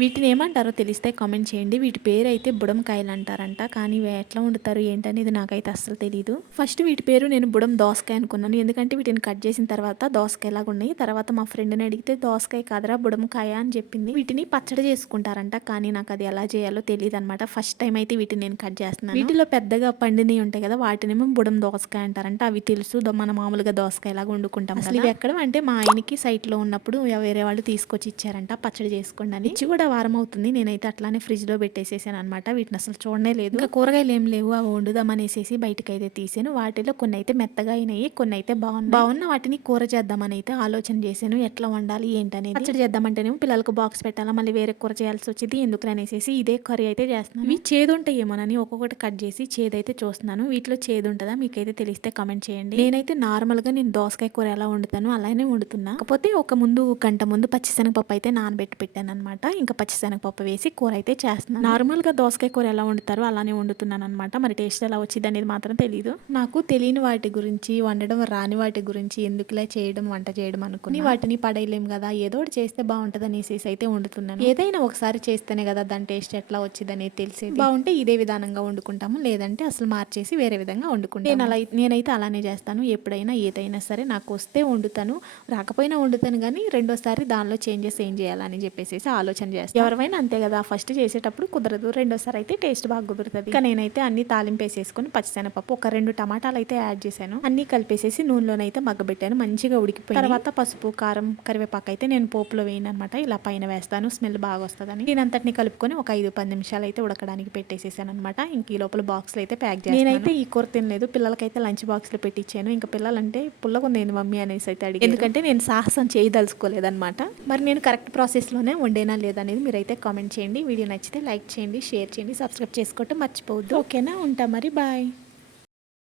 వీటిని ఏమంటారో తెలిస్తే కామెంట్ చేయండి. వీటి పేరు అయితే బుడంకాయలు అంటారంట. కానీ ఇవి ఎట్లా వండుతారు ఏంటనేది నాకైతే అస్సలు తెలీదు. ఫస్ట్ వీటి పేరు నేను బుడం దోసకాయ అనుకున్నాను. ఎందుకంటే వీటిని కట్ చేసిన తర్వాత దోసకాయలాగా ఉన్నాయి. తర్వాత మా ఫ్రెండ్ని అడిగితే దోసకాయ కాదురా బుడంకాయ అని చెప్పింది. వీటిని పచ్చడి చేసుకుంటారంట. కానీ నాకు అది ఎలా చేయాలో తెలియదు అనమాట. ఫస్ట్ టైం అయితే వీటిని నేను కట్ చేస్తున్నాను. వీటిలో పెద్దగా పండినవి ఉంటాయి కదా, వాటినేమో బుడం దోసకాయ అంటారంట. అవి తెలుసు, మన మామూలుగా దోసకాయ లాగా వండుకుంటాం. అసలు ఇవి ఎక్కడ అంటే మా ఆయనకి సైట్ లో ఉన్నప్పుడు వేరే వాళ్ళు తీసుకొచ్చి ఇచ్చారంట పచ్చడి చేసుకోండి అని. ఇచ్చి కూడా వారం అవుతుంది. నేనైతే అట్లానే ఫ్రిడ్జ్ లో పెట్టేసేసాను అనమాట. వీటిని అసలు చూడనే లేదు. ఇంకా కూరగాయలు ఏం లేవు, అవి వండుదాం అనేసి బయటకు అయితే తీసాను. వాటిలో కొన్ని అయితే మెత్తగా అయినాయి, కొన్ని అయితే బాగున్న వాటిని కూర చేద్దామని అయితే ఆలోచన చేశాను. ఎట్లా వండాలి ఏంటనేది. పచ్చడి చేద్దామంటేనేమో పిల్లలకు బాక్స్ పెట్టాలా, మళ్ళీ వేరే కూర చేయాల్సి వచ్చింది. ఎందుకు అనేసి ఇదే కర్రీ అయితే చేస్తున్నాను. ఇవి చేదు ఉంటాయేమోనని ఒక్కొక్కటి కట్ చేసి చేదైతే చూస్తున్నాను. వీటిలో చేదు ఉంటుందా మీకైతే తెలిస్తే కామెంట్ చేయండి. నేనైతే నార్మల్ గా నేను దోసకాయ కూర ఎలా వండుతాను అలానే వండుతున్నా. కాకపోతే ఒక గంట ముందు పచ్చిశనగపప్పు అయితే నానబెట్టి పెట్టాను అనమాట. ఇంకా పచ్చిశనగపప్పు వేసి కూర అయితే చేస్తున్నాను. నార్మల్ గా దోసకాయ కూర ఎలా వండుతారో అలానే వండుతున్నాను అనమాట. మరి టేస్ట్ ఎలా వచ్చింది అనేది మాత్రం తెలియదు. నాకు తెలియని వాటి గురించి, వండడం రాని వాటి గురించి ఎందుకులే వంట చేయడం అనుకుని వాటిని పడేయలేం కదా, ఏదో ఒకటి చేస్తే బాగుంటది అనేసి అయితే వండుతున్నాను. ఏదైనా ఒకసారి చేస్తేనే కదా దాని టేస్ట్ ఎట్లా వచ్చింది అనేది తెలిసేది. బాగుంటే ఇదే విధానంగా వండుకుంటాము, లేదంటే అసలు మార్చేసి వేరే విధంగా వండుకుంటాను. నేనైతే అలానే చేస్తాను. ఎప్పుడైనా ఏదైనా సరే నాకు వస్తే వండుతాను, రాకపోయినా వండుతాను. కానీ రెండోసారి దానిలో చేంజెస్ ఏం చేయాలని చెప్పేసి ఆలోచన చేస్తాను. ఎవరైనా అంతే కదా, ఫస్ట్ చేసేటప్పుడు కుదరదు, రెండోసారి అయితే టేస్ట్ బాగా కుదురుతుంది. ఇక నేనైతే అన్ని తాలింపు వేసేసుకొని పచ్చిశనగపప్పు, ఒక 2 టమాటాలు అయితే యాడ్ చేశాను. అన్ని కలిపేసేసి నూనెలోనైతే మగ్గబెట్టాను. మంచిగా ఉడికిపోయి తర్వాత పసుపు, కారం, కరివేపాకు అయితే నేను పోపులో వేయను అనమాట. ఇలా పైన వేస్తాను, స్మెల్ బాగా వస్తుందని. దీనంతటిని కలుపుకొని ఒక 5-10 నిమిషాలు అయితే ఉడకడానికి పెట్టేసేసాను అనమాట. ఇంక ఈ లోపల బాక్స్లో అయితే ప్యాక్ చేస్తాను. నేనైతే ఈ కూర తినలేదు, పిల్లలకైతే లంచ్ బాక్స్ లో పెట్టించాను. ఇంకా పిల్లలంటే పుల్లగుంది మమ్మీ అనేసి అయితే అడిగారు. ఎందుకంటే నేను సాహసం చేయదలుచుకోలేదన్నమాట. మరి నేను కరెక్ట్ ప్రాసెస్లోనే వండేనా లేదనేది మీరైతే కామెంట్ చేయండి. వీడియో నచ్చితే లైక్ చేయండి, షేర్ చేయండి, సబ్స్క్రైబ్ చేసుకోవటం మర్చిపోవద్దు. ఓకేనా, ఉంటా మరి, బాయ్.